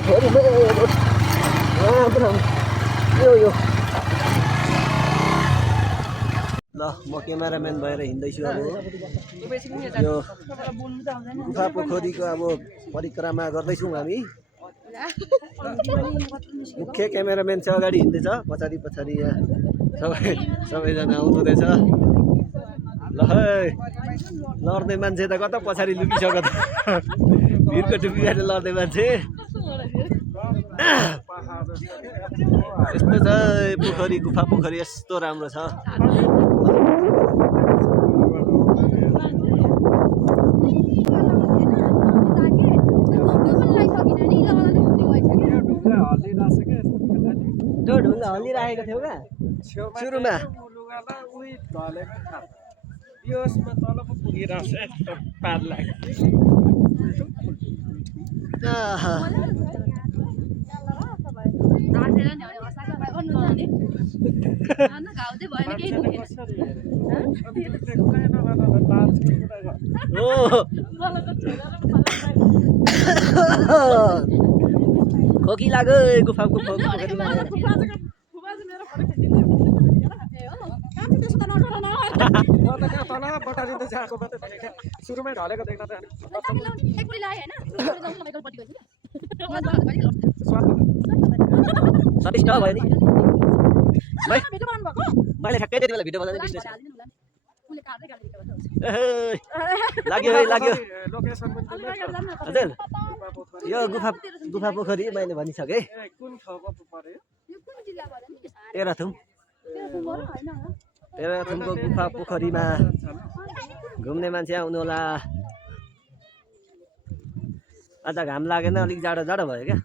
छोरी यो ल म क्यामेराम्यान भएर हिँड्दैछु अब यो गुफा पोखरीको अब परिक्रमा गर्दैछौँ हामी मुख्य क्यामेराम्यान चाहिँ अगाडि हिँड्दैछ पछाडि पछाडि यहाँ सबैजना आउनुहुँदैछ ल है लड्ने मान्छे त कता पछाडि लुकिसक्यो त भिरको टुपीबाट लड्ने मान्छे यस्तो छ पोखरी गुफा पोखरी यस्तो राम्रो छ त्यो ढुङ्गा हल्लिरहेको थियो क्या सुरुमा यसमा तल पो पुगिरहेछ पार लाग्यो खोकी लाग्यो गुफा पोखरीमा सुरुमै ढलेको देख्दा स्वादिष्ट भयो नि मैले ठ्याक्कै त्यति बेला भिडियो बनाउँदै बिस्नेस लाग्यो है लाग्यो हजुर यो गुफा पोखरी मैले भनिसकेँ तेह्रथुमको गुफा पोखरीमा घुम्ने मान्छे आउनु होला आज घाम लागेन अलिक जाडो जाडो भयो क्या